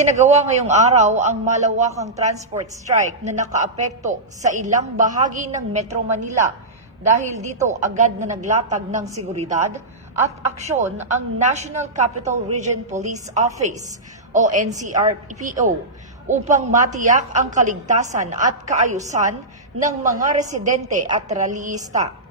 Isinagawa ngayong araw ang malawakang transport strike na nakaapekto sa ilang bahagi ng Metro Manila. Dahil dito agad na naglatag ng seguridad at aksyon ang National Capital Region Police Office o NCRPO upang matiyak ang kaligtasan at kaayusan ng mga residente at rallyista.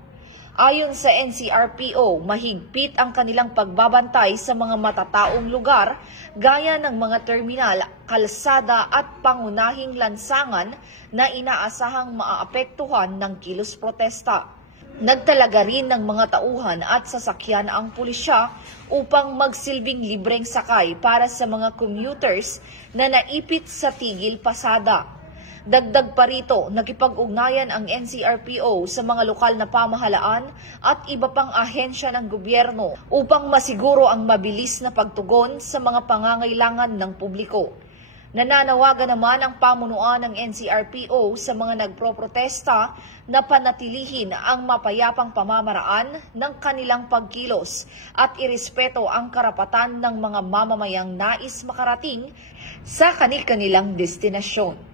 Ayon sa NCRPO, mahigpit ang kanilang pagbabantay sa mga matataong lugar gaya ng mga terminal, kalsada at pangunahing lansangan na inaasahang maaapektuhan ng kilos protesta. Nagtalaga rin ng mga tauhan at sasakyan ang pulisya upang magsilbing libreng sakay para sa mga commuters na naipit sa tigil pasada. Dagdag pa rito, nakipag-ugnayan ang NCRPO sa mga lokal na pamahalaan at iba pang ahensya ng gobyerno upang masiguro ang mabilis na pagtugon sa mga pangangailangan ng publiko. Nananawagan naman ang pamunuan ng NCRPO sa mga nagproprotesta na panatilihin ang mapayapang pamamaraan ng kanilang pagkilos at irespeto ang karapatan ng mga mamamayang nais makarating sa kanilang destinasyon.